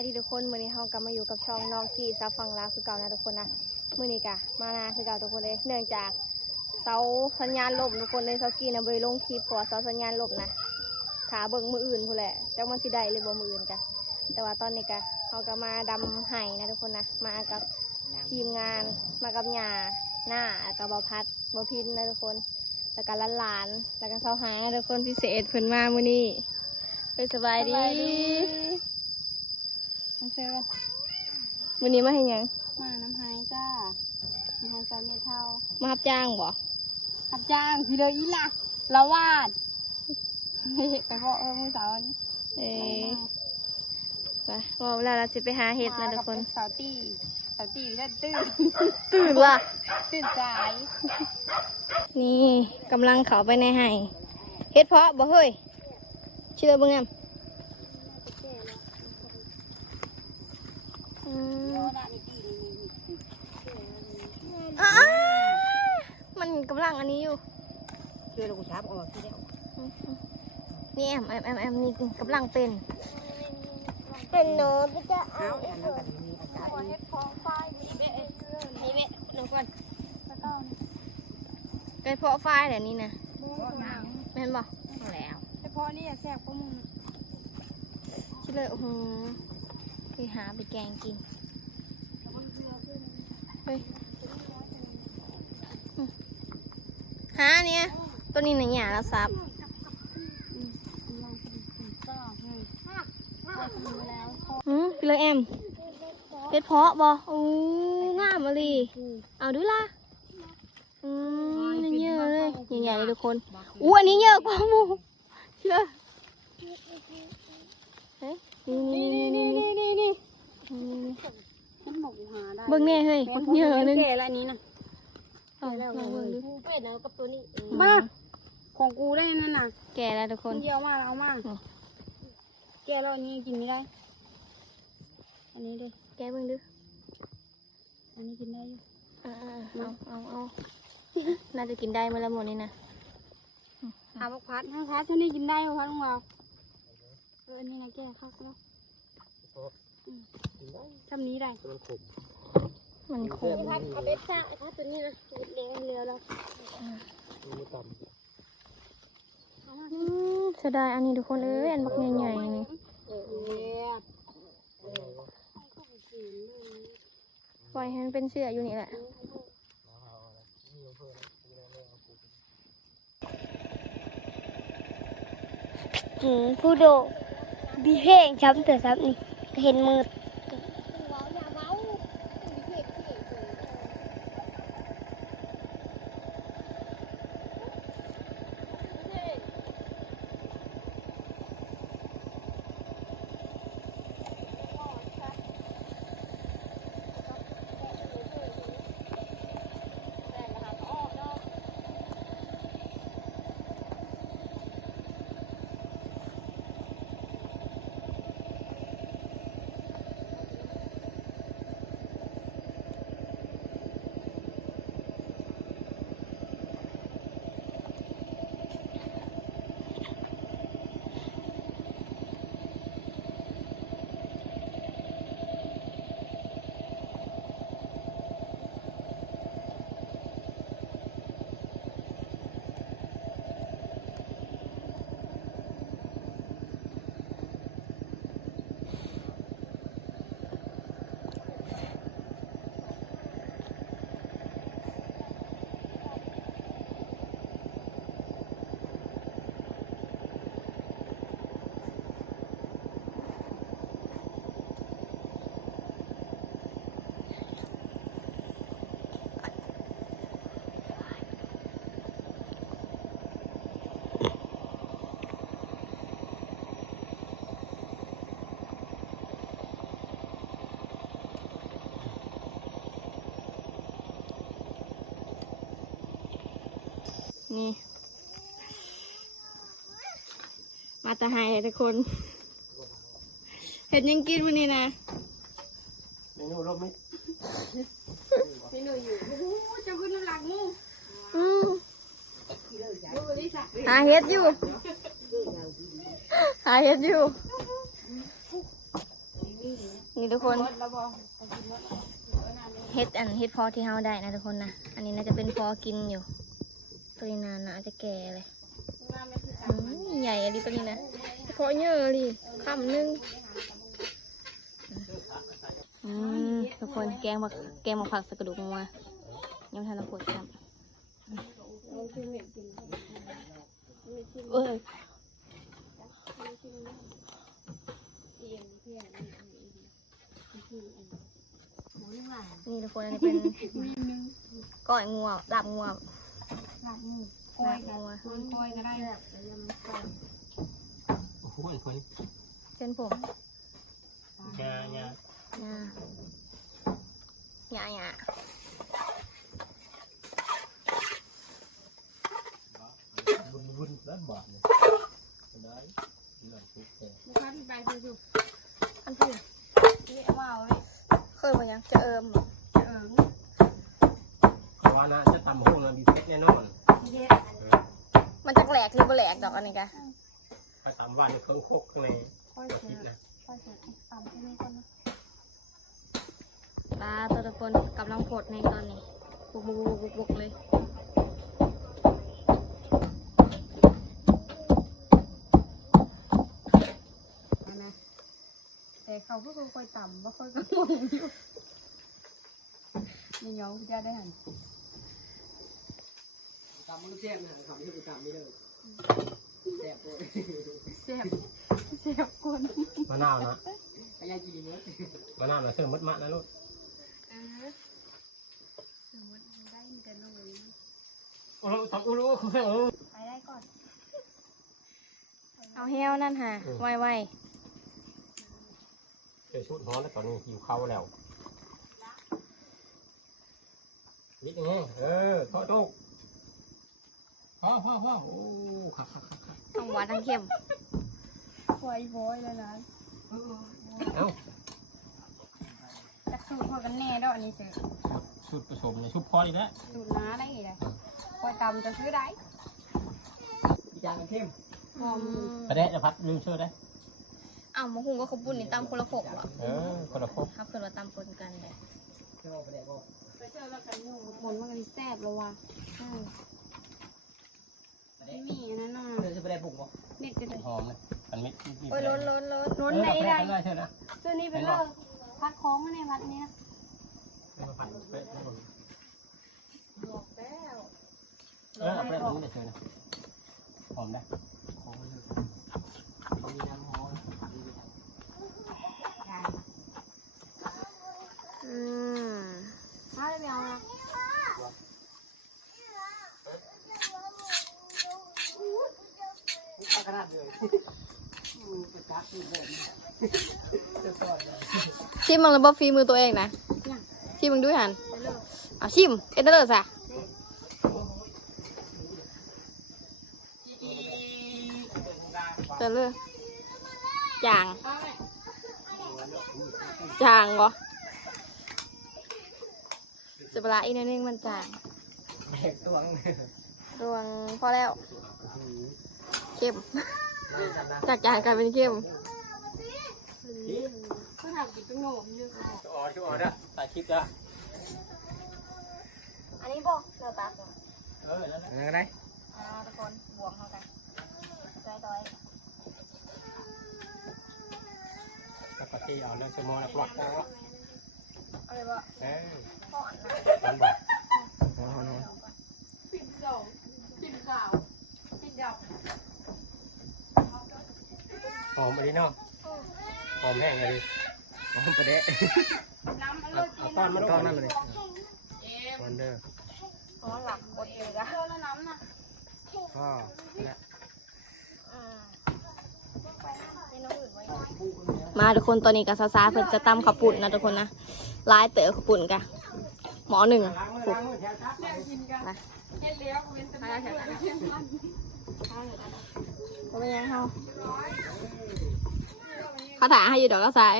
ายดีทุกคนมื้อนี้เฮากลับมาอยู่กับช่องน้องกี้ซับฟังลาวคือเก่านะทุกคนนะมื้อนี้กะมานาคือเก่าทุกคนเลยเนื่องจากเสาสัญญาณล่มทุกคนเลยเสากี้นะบ่ได้ลงคลิปเพราะว่าเสาสัญญาณล่มนะถ้าเบิ่งมื้ออื่นพุ่นแหละจักมันสิได้หรือบ่มื้ออื่นกะแต่ว่าตอนนี้กะเฮาก็มาดำไห้นะทุกคนนะมากับทีมงานมากับหญ้าหน้ากับบ่พัดบ่พินนะทุกคนแล้วก็หลานๆแล้วก็เสาหายนะทุกคนพิเศษเพิ่นมามื้อนี้สบายดีน้องเซลวันนี้มาให้ยังมาน้ำหายจ้าน้ำหายซอยเมทัลมารับจ้างบ่รับจ้างพี่เลยอีหล่ะละวาดไปเพาะมือสาวนี่ไปว่าเวลาเราจะไปหาเห็ดนะทุกคนสาวตีไม่ได้ตื่นว่ะตื่นสาย นี่กำลังเขาไปในไห่เห็ดเพาะบ่เฮ้ยเชื่อบ้างไงมันกำลังอันนี้อยู่เชื่อเรากูช้าบอกว่าที่เดียวนี่แอมนี่กำลังเป็นโน้ตจะเอาเห็ดเพาะไฟนี่เว้ลงก่อนเห็ดเพาะไฟเดี๋ยวนี้นะแม่นบอกแล้วเห็ดเพาะนี่แซ่บก็มึงชิเลยโอ้โหคือหาไปแกงกินเฮ้ยหาเนี่ยตัวนี้ในหยาแล้วซับพี่เลยแอมเห็ดเพาะบอโอ้งามมาลีเอาดูล่ะนี่เยอะเลยใหญ่ๆเลยทุกคนอันนี้เยอะกว่าหมูเชื่อเฮ้ยนี่ฉันหมกหาได้เบิ่งแน่เฮ้ยเยอะนึงแก่แล้วนี้นะแล้วเบิ่งดูแก่แล้วกับตัวนี้มาของกูได้นั่นน่ะแก่แล้วทุกคนเยอะมากเอามากแก่แล้วอันนี้กินไม่ได้อันนี้ดิแกเบิ่งดูอันนี้กินได้อยู่เอาน่าจะกินได้เมื่อละหมดนี่นะหาพัดให้พัดที่นี่กินได้พัดของเราอันนี้นะแก่คักแล้วทำนี้ได้มันขมพัดเอาเบ็ดซ่าพัดตัวนี้นะเลี้ยงเรือแล้วเสียดายอันนี้ทุกคนอันบักใหญ่ๆนี่ปล่อยให้มันเป็นเสื้ออยู่นี่แหละผู้โดบีเพ่งช้ำแต่ซ้ำนี่เห็นมือนี่มาตะไฮทุกคนเห็ดยังกินวันนี้นะเมนูรบไหมเมนูอยู่เจ้าคุณน้ำหลักงูหาเห็ดอยู่หาเห็ดอยู่ นี่ทุกคน เราบอกไปกินรถ เฮ็ดพอที่เฮาได้นะทุกคนนะอันนี้น่าจะเป็นพอกินอยู่ตัวนี้นานนะอาจจะแก่เลยใหญ่อะไรตัวนี้นะพอเยอะเลยคำนึงทุกคนแกงมาผักสกระดูกงัวยังทานน้ำปวดครับเอ้ยนี่ทุกคนอันนี้เป็นก้อยงัวลาบงัว หลับหมูก้อยกับก้อยก็ได้ โอ้โหคน เส้นผม งาหยาบุญแล้วบาดเลยได้เรื่องทุกข์แต่ ลูกค้าที่ไปคือ อันที่ นี่ว้าวเลย เคยมายังจะเหรอ เพราะว่านะจะทำห้องน้ำบีเพชรแน่นอน มันจะแหลกหรือบ่แหลกดอกอันนี้กะ ถ้าทำว่าในเครื่องคกข้างใน ก้อยเสือ คิดนะ ก้อยเสือต่ำใช่ไหมก่อนนะ ปลาตัวตะคนกำลังพดในตอนนี้บุกเลย นะแต่เขาก็ค่อยต่ำว่าค่อยก็งงอยู่นี่ย้อนจะได้หัน ตำมันแซ่บนะทำให้กูตำไม่ได้แซ่บเลย เสียบคน มะนาวนะ ไปยายกินเนื้อ มะนาวนะเสื่อมมัดมะนะลูก สมมติมันได้กันเลย โอ้โหทำโอ้โห ไปได้ก่อน เอาเหี้ยวนั่นค่ะไว เจอชุดฮ้อนแล้วตอนนี้หิวข้าวแล้วนิดนึงทอดตุ๊กพ่อโอ้ครับ ๆต้องหวานทั้งเค็ม ไวบอยแล้วนะ เอ้า จะสูตรพอกันแน่ดอกนี่เสือ ชุดผสมเนี่ยชุบพอดีแล้ว สูตรน้าได้อีกเลยก้อยต่ำจะซื้อได้ จานเข้ม หอม ประเดะจะพัดลืมเชื่อได้ อ้าวมะฮุงก็ขบุญนี่ตำคนละขบเหรอ คนละครบ ครับเกิดว่าตำปนกันเลย เชื่อไปแดกก็ ไปเจอแล้วกันอยู่หมดมันก็แซ่บแล้วว่ะไม่มีอันนั้นน่ะ เชื่อไปแดกบุกบ่ เด็ดเลย หอมเลยมันไม่ โอ้ยล้น ล้นได้ได้ ได้เชื่อนะ ซื้อนี่ไปเลยพัดคล้องมาในพัดเนี้ย มาผัดเป๊ะ บอกแล้ว เอาไปแบบนี้เลยเชื่อนะหอมได้ ของมันเลยมีน้ำหอม มาเลยเอาละ กระดาษเลยกระจับอยู่แบบนี้ ชิมมึงระบบฝีมือตัวเองนะชิมมึงด้วยหันเอาชิมเอ็ดเดอร์ซะเตอร์จางบ่สิบลาอีกนิดนึงมันจาง แดกตัวง รวงพอแล้วเข้มจากจางกลายเป็นเข้ม ก็ทำกินเป็นโง่เยอะ ช่วยอ๋อเนี่ยถ่ายคลิปแล้ว อันนี้บ่เนื้อปลา นั่นแหละ อะไรก็ได้ ตะกอนบวกเข้ากันต้อย ปกติเอาเรื่องชั่วโมงแล้วปลอกแล้ว อะไรบ่ ร้อนบ่ ปิดสองปิดขาวปิดดับ หอมอันนี้เนาะหอมแห้งเลย หอมประเดะ น้ำมันเลิศ เอาก้อนมา ก้อนนั่นเลย วันเดอร์ อ๋อหลับกดเองอะ เลิศแล้วน้ำน่ะ ก็และ มาทุกคนตอนนี้กับซาเพิ่นจะตำข้าวปุ่นนะทุกคนนะลายเต๋อข้าวปุ่นกะหมอหนึ่ง ล้างมือแถวทับ เนี่ยกินกันเฮ็ดแล้วเป็นตะไคร้เค็มมัน ก็ไม่ยังเฮาเขาถาให้อยู่ดอกก็สาย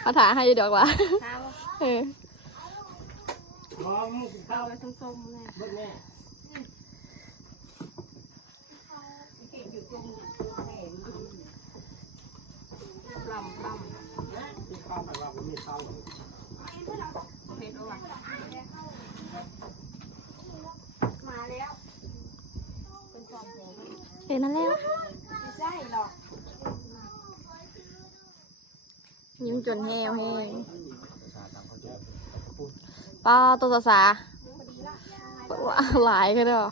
เขาถาให้อยู่ดอกวะ ข้าว เออ หอมข้าว ไปส้มๆเนี่ย เบิดแม่ ลำ เข้าไปว่าผมมีเข้า เผ็ดว่ะมาแล้วเป็นความหอม เห็นนั่นแล้ว ไม่ใช่หรอก ยิ้มจนแห้วแห้ง ชาตักเขาเจอ ป้าตัวสาว่าหลายกันเด้อ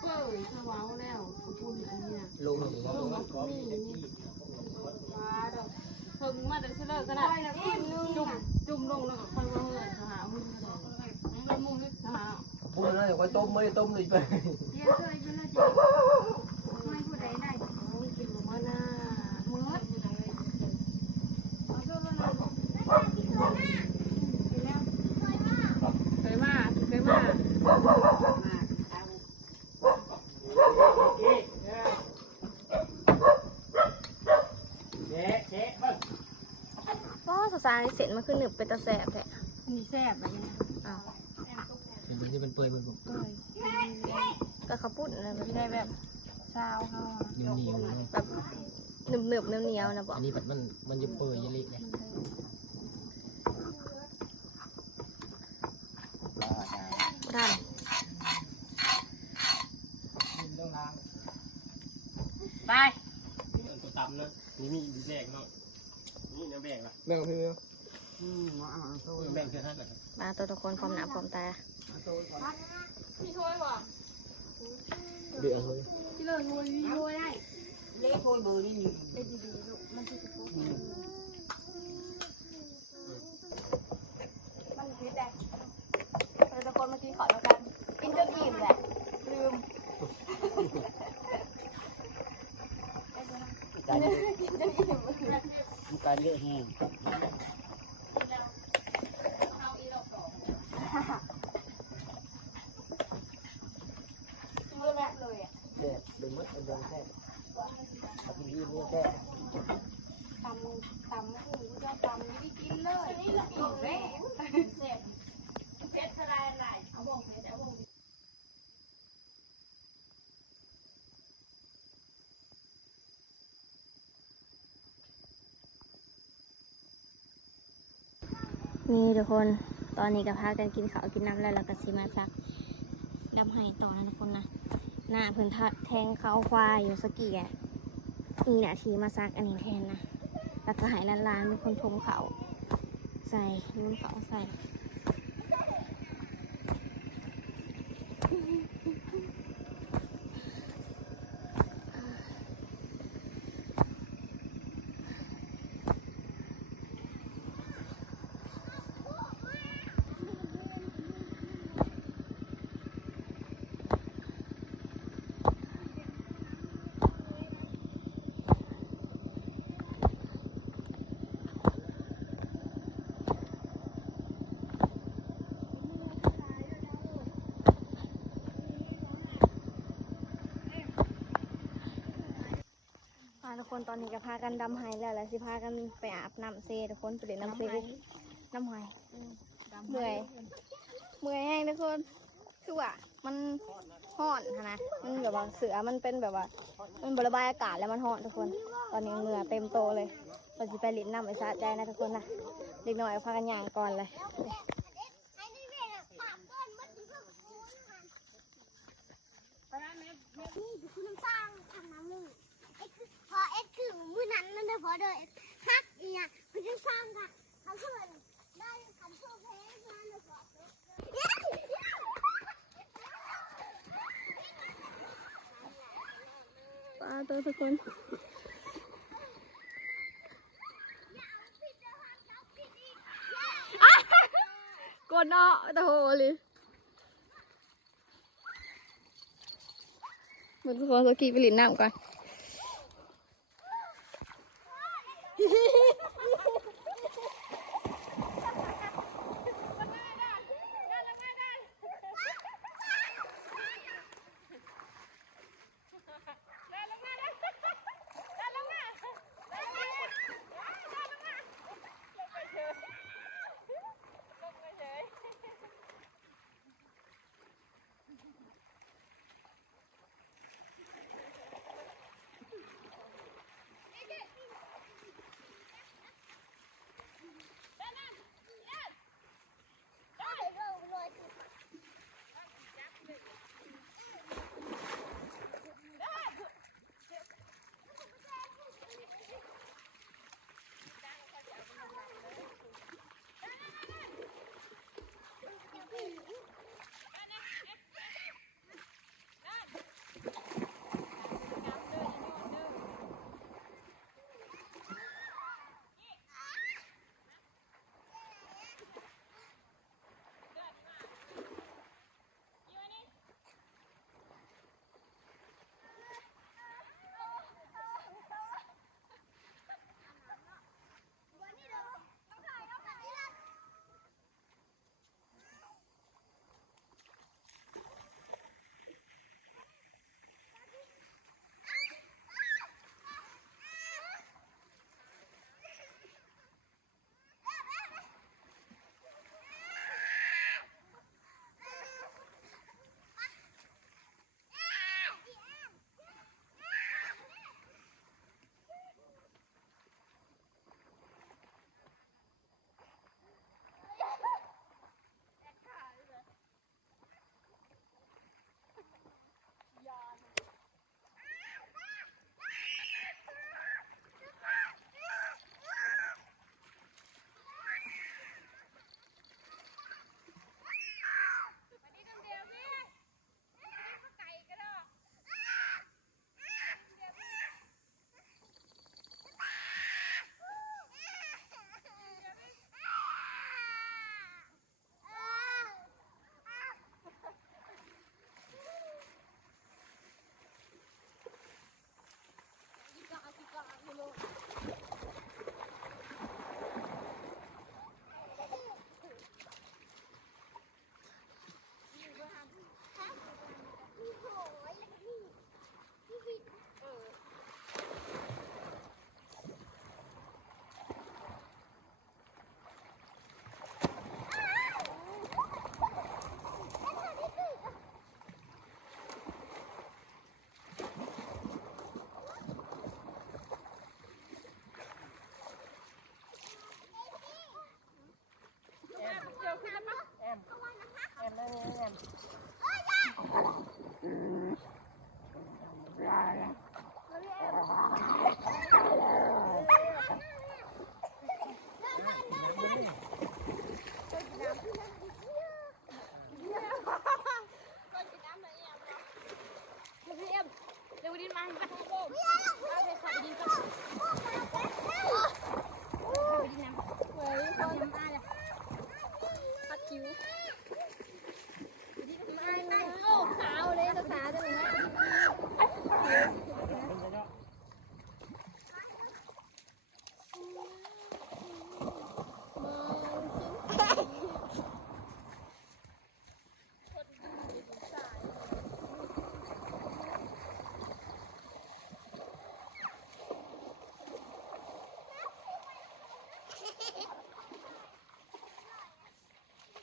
เปิ้ลถ้าว้าวแล้วกระปุนอันเนี้ย ลงอยู่แล้ว ว้าดอกเพิ่งมาแต่เชื่อก็ได้จุ่มลงแล้วก็ค่อยว่าเฮ้ยหาหุ้นก็ได้แล้วมุ่งนึกหา พูดแล้วอย่าไว้ต้มไม่ได้ต้มเลยไป เดี๋ยวเคยเป็นอะไรไม่ผู้ใดได้โอ้ยกินมาหน้าเมื่อเอาโซ่แล้วนะเคยมาเคยมา เจ๊เจ๊เบิ้ง ป้าสาในเส้นมันคือหนึบเป็นตะแสบแท้ มีแซ่บอะไรเนี่ย อ้าว เป็นที่เป็นเปื่อยเป็น เอ้ย ก็ข้าวปุ้นอะไรแบบ ไม่ได้แบบเช้าเขา เหนียวเหนียว แบบหนึบๆเหนียวๆนะบอก อันนี้แบบมันจะเปื่อยยะลิเลย ท่าน ไป ตัวต่ำนะนี่มีดีแบกเนาะนี่เนื้อแบกละ แม่พี่ แบกเท่านั้นแหละ มาตัวทุกคนพร้อมหน้าพร้อมตา พี่ถ้วยบ่ เดือดเลย พี่เลิศถ้วยพี่ถ้วยได้ เล็กโอยเบอร์นี่ เอ็ดดีๆลูกมันจะกระปุกมันคิดได้ ทุกคนเมื่อกี้ขอแล้วกันกินจนอิ่มแหละลืม การเยอะการเยอะแห้ง มือแม่เลยอ่ะ แซ่บดึงมัดเป็นดงแซ่บเอาไปยืมเนี่ยแซ่บ ตำไม่ถูกจะตำไม่ได้กินเลยนี่แหละอีกแม่เสร็จเผ็ดอะไรเอาบ่งเผ็ดเอาบ่ง นี่ทุกคนตอนนี้ก็พากันกินข้าวกินน้ำแล้วเราก็สิมาซักดำไห้ต่อนะทุกคนนะหน้าเพิ่นแทงเขาควายอยู่สกี้อ่ะมีหน้าที่มาซักอันนี้แทนนะแล้วก็ใหายล้านๆมีคนทมเขาใส่ลุ้นเขาใส่ ทุกคนตอนนี้ก็พากันดำไห้แล้วแล้วสิพากันไปอาบน้ำเซทุกคนไปเล่นน้ำเซน้ำไห้เมื่อยแห้งทุกคนคือว่ามันห้อนหั้นนะมันแบบว่าเสือมันเป็นแบบว่ามันบระบายอากาศแล้วมันห้อนทุกคนตอนนี้เหงื่อเต็มโตเลยเราจะไปเล่นน้ำไปสะใจนะทุกคนนะเด็กน้อยพากันย่างก่อนเลยปลาตัวทุกคนกดเนาะตะโหเลยเหมือนทุกคนสกีไปหลินน้ำก่อน เร็วดินมาไปไปขับดินก่อนไปดินน้ำ เฮ้ย น้ำมาเลย พัดคิ้วโอ้ขาวเลยตาขาจะหนึ่งนะ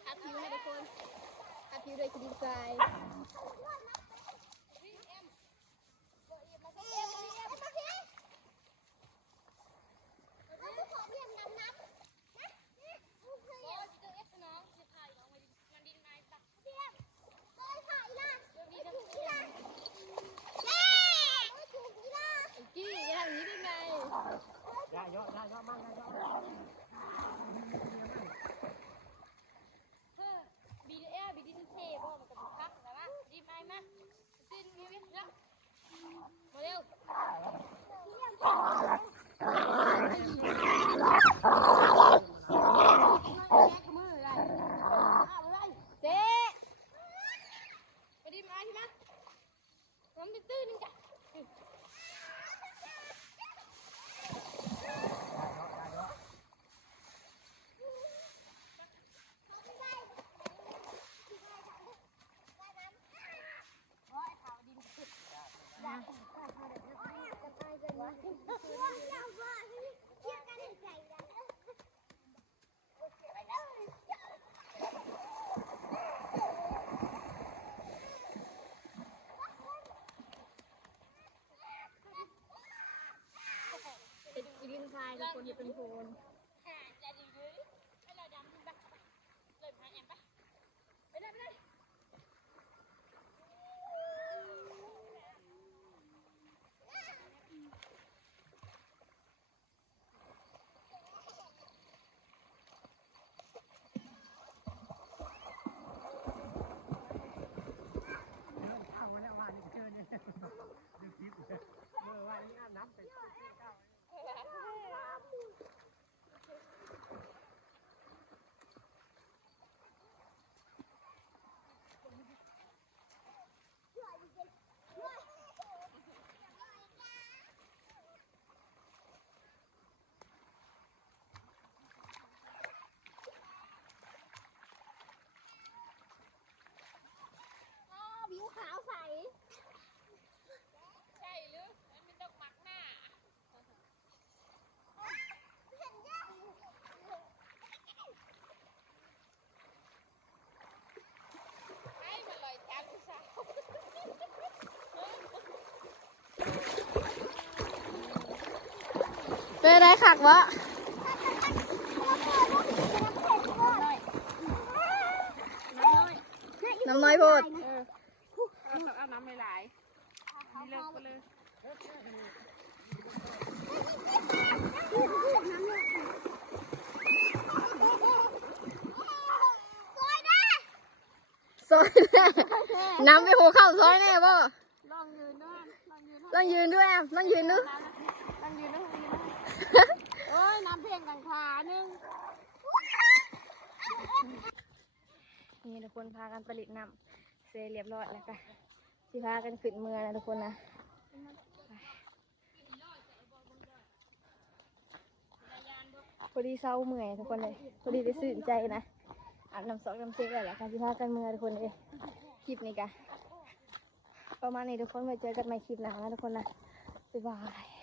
พัดคิ้วให้ทุกคนพัดคิ้วด้วยครีมทราย กี้อย่าทำนี้ได้ไง ได้เยอะมากได้เยอะ บีดินเทบ่มันก็พักแต่ว่าดีไหมมาดินมีวิทย์แล้วมาเร็วเจ๊ไปดินมาใช่ไหมน้ำตื้นนึงจ้ะ เป็นครีมทรายทุกคนเป็นโพน ข้าวมาแล้วมาเจอเนี่ยดูคลิปว่านี่อาบน้ำไปข้าว ผิวขาวใส ใช่หรือมันเป็นดอกหมักหน้าให้มันลอยจันทร์สาว เป็นอะไรขักวะน้ำน้อยโพด เอาน้ำไม่หลายนี่เลิกก็เลย ซอยแน่น้ำไปหัวเข่าซอยแน่บ่ ลองยืนด้วยลองยืนด้วย ต้องยืนด้วยอ่ะต้องยืนด้วย ลองยืนด้วยโอ้ยน้ำเพียงกังขานึง นี่ทุกคนพากันผลิตน้ำเสร็จเรียบร้อยแล้วค่ะสิพากันขึ้นเมืองนะทุกคนนะพอดีเศร้าเมื่อยทุกคนเลยพอดีได้สื่นใจนะอาบน้ำซอกน้ำเช็คอะไรแหละค่ะสิพากันเมืองทุกคนเลยคลิปนี้กันประมาณนี้ทุกคนไว้เจอกันใหม่คลิปหน้านะทุกคนนะบ๊ายบาย